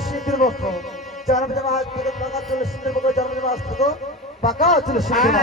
সিদ্ধের পক্ষ জন্মদিন আজ থেকে পাকা চলে সিদ্ধের পক্ষ জন্মদিন আজ থেকে পাকা চলে সিদ্ধের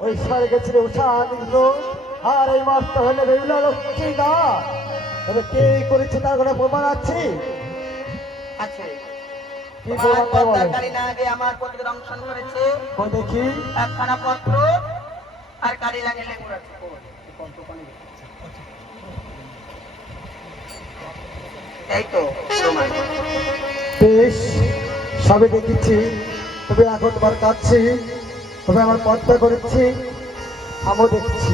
ওই সারে গেছিল উষা কিন্তু আর এই মাসটা হলে বেগুলা লক্ষ্মী না তবে কে করেছে তার ঘরে প্রমাণ আছে আমার পত্র দংশন করেছে দেখি একখানা পত্র আর কালি লাগে এই তো বেশ সবে দেখেছি তবে এখন তোমার কাছে তবে আমার পদ্মা করেছি আমিও দেখছি